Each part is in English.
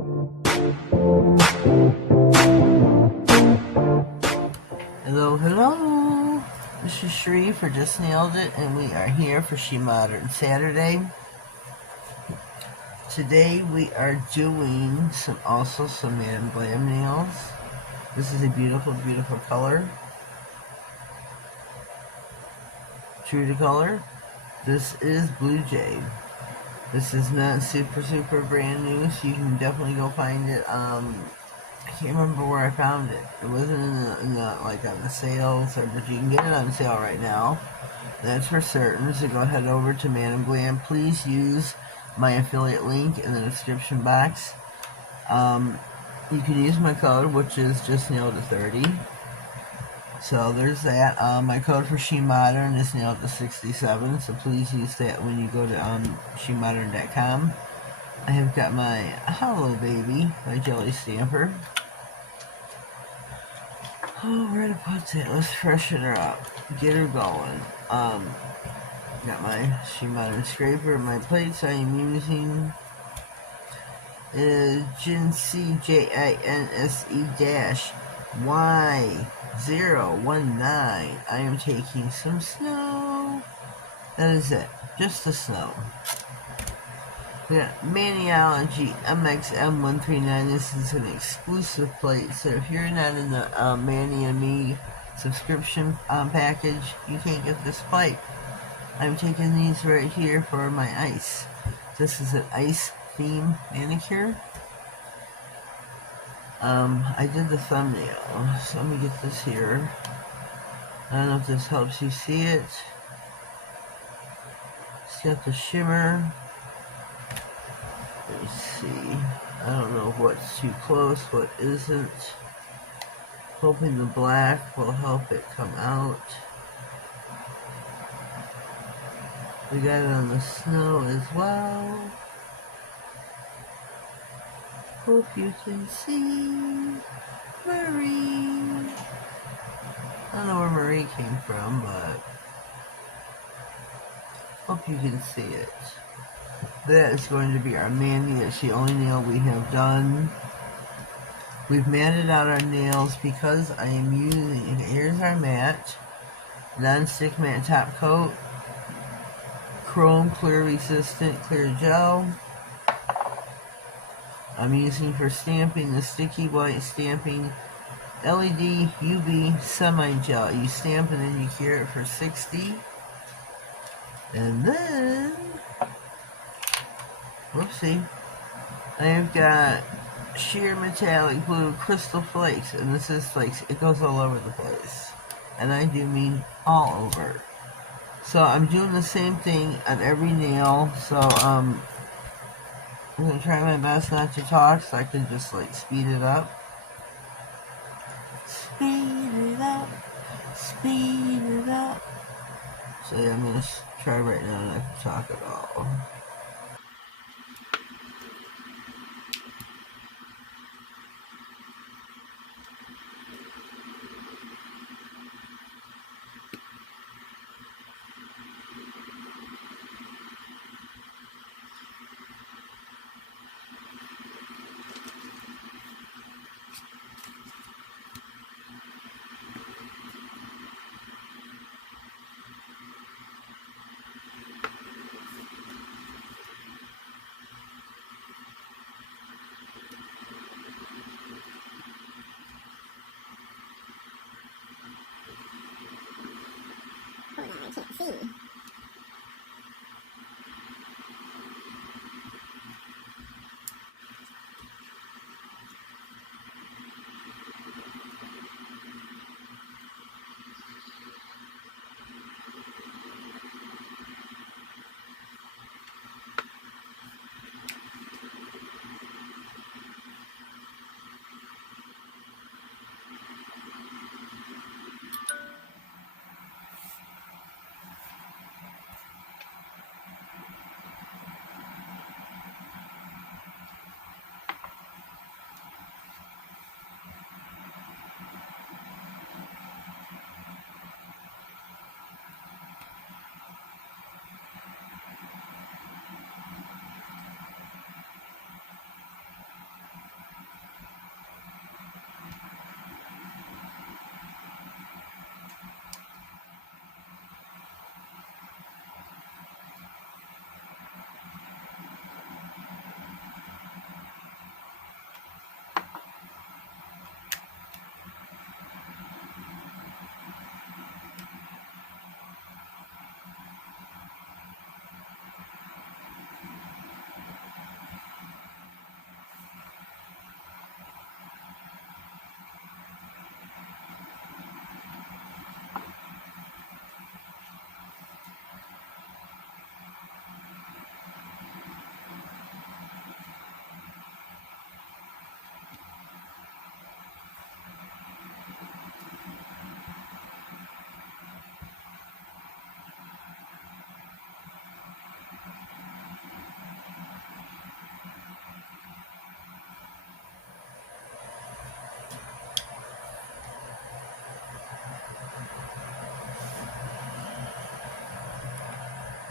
Hello, hello. This is Sheree for Just Nailed It, and we are here for SheModern Saturday. Today we are doing some Man Glam nails. This is a beautiful, beautiful color. True to color. This is Blue Jade. This is not super brand new, so you can definitely go find it. I can't remember where I found it. It wasn't in the like on the sales, but you can get it on sale right now. That's for certain. So go ahead over to Man Glam. Please use my affiliate link in the description box. You can use my code, which is Just.nailedit30. So there's that. My code for SheModern is Nailed-It67, so please use that when you go to SheModern.com. I have got my Hello Baby, my jelly stamper. Oh, where to put that? Let's freshen her up. Get her going. Got my SheModern scraper. My plates I am using is JINSE-Y019. I am taking some snow. That is it. Just the snow. We got Maniology MXM139. This is an exclusive plate, so if you're not in the Manny and Me subscription package, you can't get this plate. I'm taking these right here for my ice. This is an ice theme manicure. I did the thumbnail, so let me get this here. I don't know if this helps you see it. It's got the shimmer. Let me see. I don't know what's too close, what isn't. Hoping the black will help it come out. We got it on the snow as well. Hope you can see Marie. I don't know where Marie came from, but hope you can see it. That is going to be our Mandy. That's the only nail we have done. We've matted out our nails because I am using, here's our matte, non-stick matte top coat, chrome clear resistant clear gel. I'm using for stamping the sticky white stamping LED UV semi gel. You stamp and then you cure it for 60. And then, whoopsie, I've got sheer metallic blue crystal flakes, and this is flakes. It goes all over the place, and I do mean all over. So I'm doing the same thing on every nail. So I'm gonna try my best not to talk, so I can just like speed it up. Speed it up, speed it up. So yeah, I'm gonna try right now not to talk at all. Hold on, I can't see.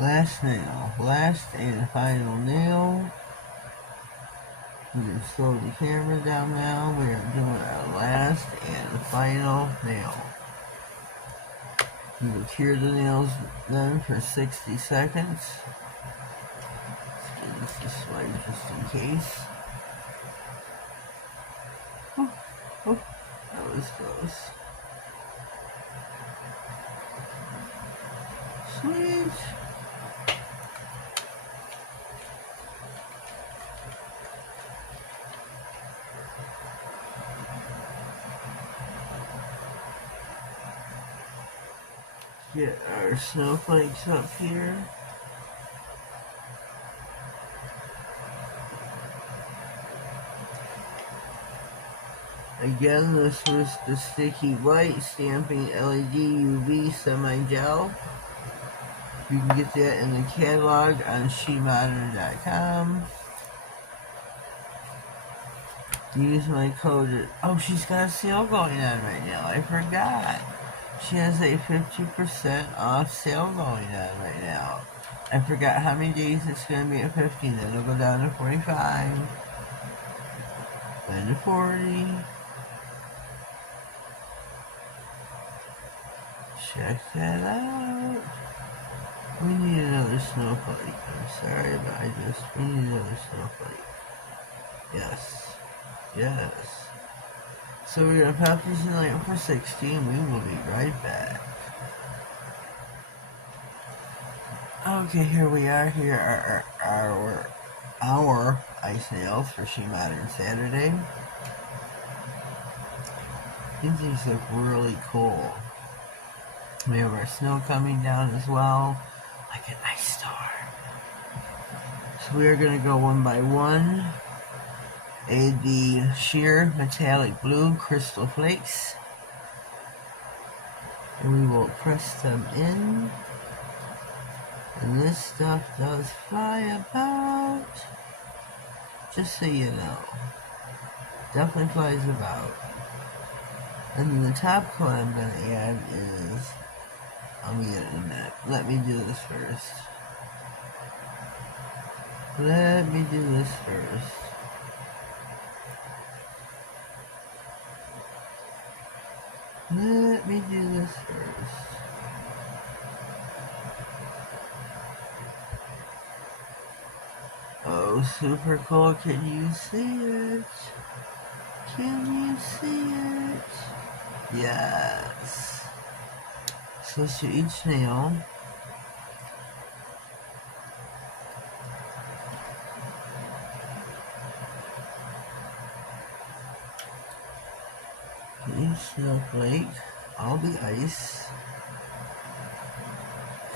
Last nail. Last and final nail. We can slow the camera down now. We are doing our last and final nail. We will cure the nails then for 60 seconds. Let's get this way just in case. Oh, that was close. Sweet. Get our snowflakes up here. Again, this was the Sticky White Stamping LED UV Semi-Gel. You can get that in the catalog on SheModern.com. Use my code. Oh, she's got a sale going on right now. I forgot. She has a 50% off sale going on right now. I forgot how many days it's going to be at 50. Then it'll go down to 45. Then to 40. Check that out. We need another snowflake. I'm sorry, but we need another snowflake. Yes. Yes. So we're going to pop these in light for 60 and we will be right back. Okay, here we are. Here are our ice nails for SheModern Saturday. These look really cool. We have our snow coming down as well, like an ice storm. So we are going to go one by one. Add the sheer metallic blue crystal flakes. And we will press them in. And this stuff does fly about. Just so you know. Definitely flies about. And then the top coat I'm going to add is... I'll get it in a minute. Let me do this first. Let me do this first. Let me do this first. Oh, super cool. Can you see it? Can you see it? Yes. So let's do each nail. Each snowflake, all the ice.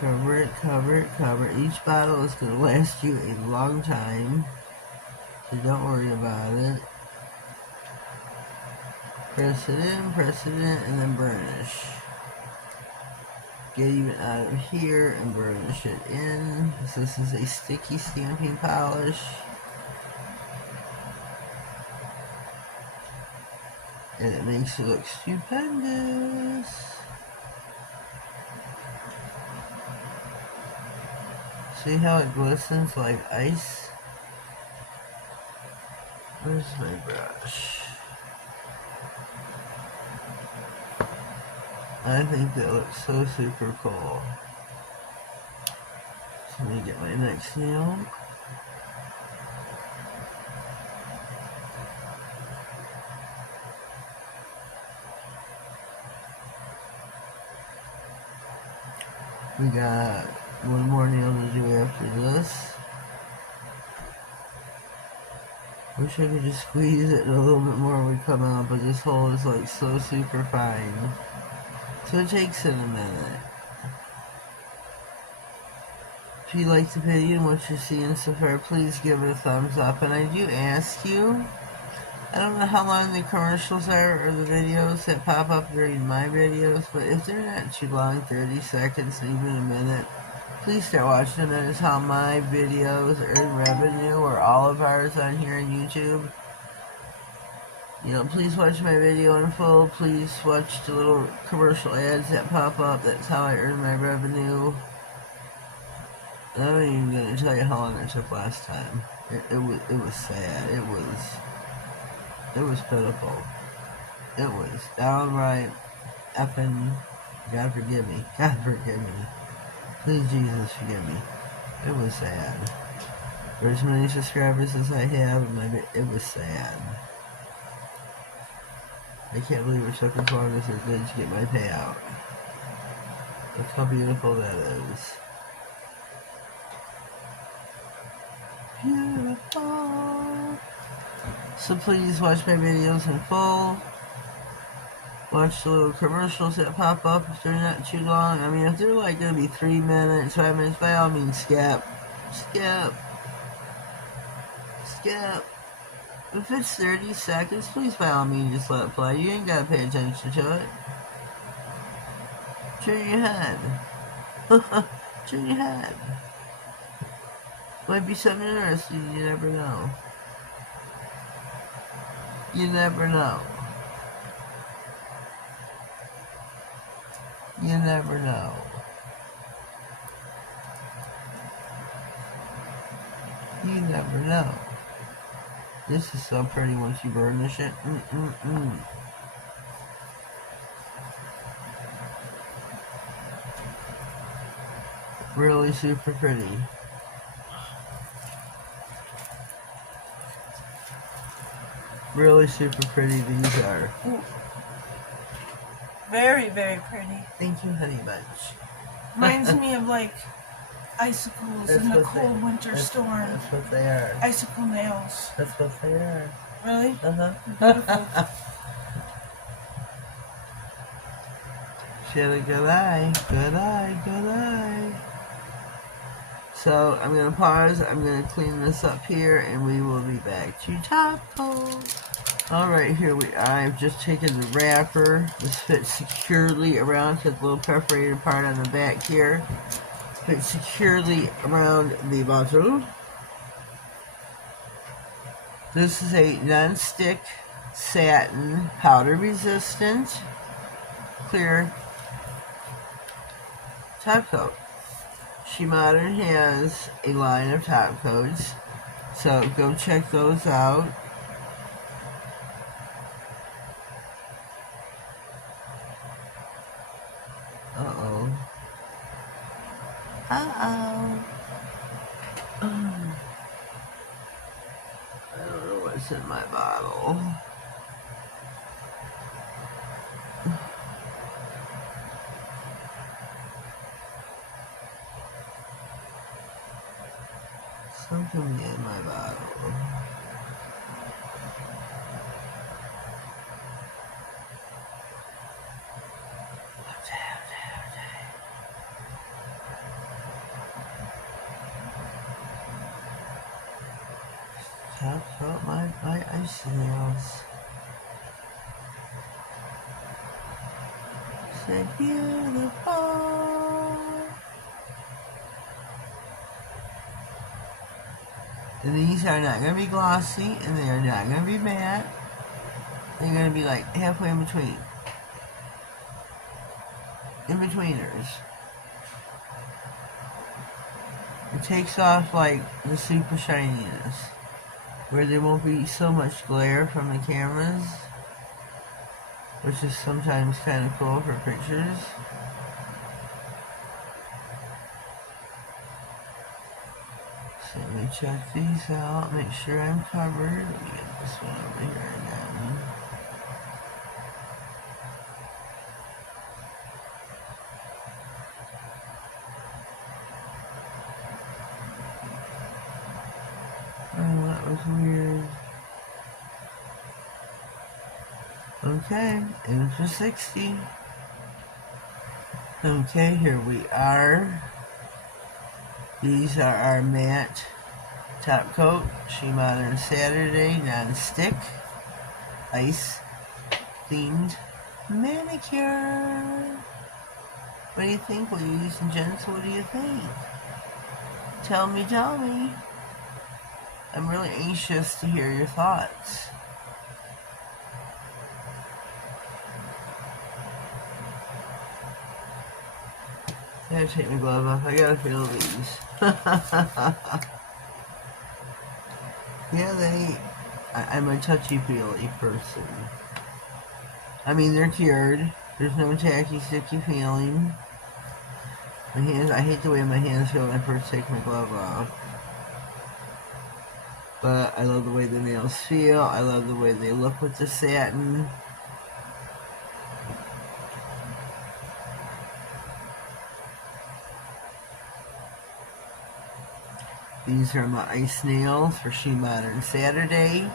Cover it, cover it, cover it. Each bottle is going to last you a long time, so don't worry about it. Press it in, and then burnish. Get even out of here and burnish it in. So this is a sticky stamping polish. And it makes it look stupendous. See how it glistens like ice? Where's my brush? I think that looks so super cool. So let me get my next nail. We got one more nail to do after this. Wish I could just squeeze it a little bit more when we come out, but this hole is like so super fine. So it takes it a minute. If you liked the video and what you're seeing so far, please give it a thumbs up. And I do ask you, I don't know how long the commercials are or the videos that pop up during my videos, but if they're not too long, 30 seconds, even a minute, please start watching them. That is how my videos earn revenue, or all of ours on here on YouTube. You know, please watch my video in full. Please watch the little commercial ads that pop up. That's how I earn my revenue. I'm not even gonna tell you how long it took last time. It was sad. It was pitiful. It was downright effing. God forgive me. God forgive me. Please Jesus forgive me. It was sad. For as many subscribers as I have, it was sad. I can't believe it took as long as it did to get my payout. Look how beautiful that is. Beautiful. So please watch my videos in full. Watch the little commercials that pop up if they're not too long. I mean, if they're like going to be 3 minutes, 5 minutes, by all means, skip. Skip. Skip. If it's 30 seconds, please by all means just let it play. You ain't got to pay attention to it. Turn your head. Turn your head. Might be something interesting, you never know. You never know. You never know. You never know. This is so pretty once you burnish it. Really super pretty. Really super pretty these are. Ooh. Very, very pretty. Thank you, honey bunch. Reminds me of like icicles in the cold winter storm. That's what they are. Icicle nails. That's what they are. Really? Beautiful. She had a good eye. Good eye. Good eye. So I'm going to pause. I'm going to clean this up here and we will be back to top coat. Alright, here we are. I've just taken the wrapper. This fits securely around to the little perforated part on the back here. Fits securely around the bottle. This is a non-stick satin, powder resistant, clear top coat. SheModern has a line of top coats, so go check those out. Uh-oh. Uh-oh. I don't know what's in my bottle. Something in my bottle. Top coat my ice nails. So beautiful. And these are not going to be glossy, and they are not going to be matte. They're going to be like halfway in between. In-betweeners. It takes off like the super shininess, where there won't be so much glare from the cameras, which is sometimes kind of cool for pictures. So let me check these out, make sure I'm covered. Let me get this one over here again. Oh, that was weird. Okay, in for 60. Okay, here we are. These are our matte top coat, SheModern Saturday non-stick, ice themed manicure. What do you think, ladies and gents? What do you think? Tell me, tell me. I'm really anxious to hear your thoughts. I gotta take my glove off. I gotta feel these. Yeah, I'm a touchy-feely person. I mean, they're cured. There's no tacky, sticky feeling. My hands, I hate the way my hands feel when I first take my glove off. But I love the way the nails feel. I love the way they look with the satin. These are my ice nails for SheModern Saturday.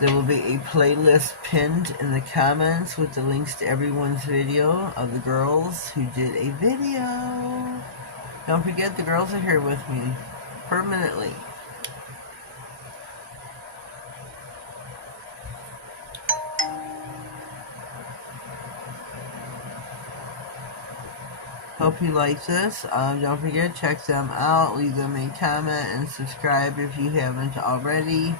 There will be a playlist pinned in the comments with the links to everyone's video of the girls who did a video. Don't forget, the girls are here with me permanently. Hope you like this. Don't forget, check them out. Leave them a comment and subscribe if you haven't already.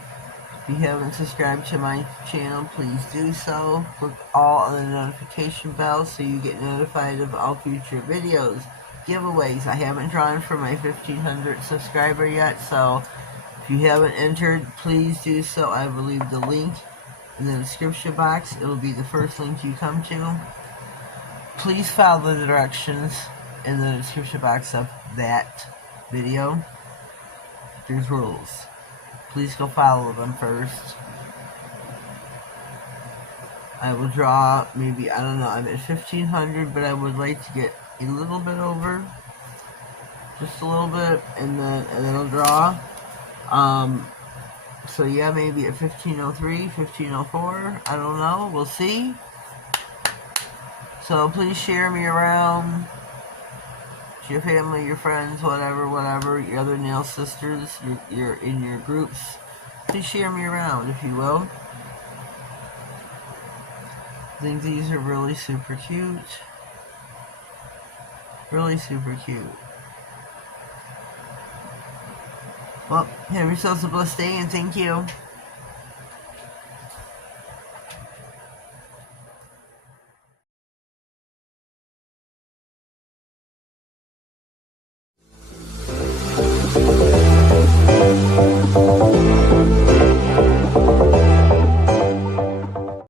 If you haven't subscribed to my channel, please do so. Click all on the notification bell so you get notified of all future videos. Giveaways. I haven't drawn for my 1,500 subscriber yet, so if you haven't entered, please do so. I will leave the link in the description box. It will be the first link you come to. Please follow the directions in the description box of that video. There's rules. Please go follow them first. I will draw maybe, I don't know, I'm at 1,500, but I would like to get a little bit over. Just a little bit, and then I'll draw. So yeah, maybe at 1,503, 1,504, I don't know, we'll see. So please share me around to your family, your friends, whatever, your other nail sisters, you're in your groups. Please share me around, if you will. I think these are really super cute. Really super cute. Well, have yourselves a blessed day, and thank you.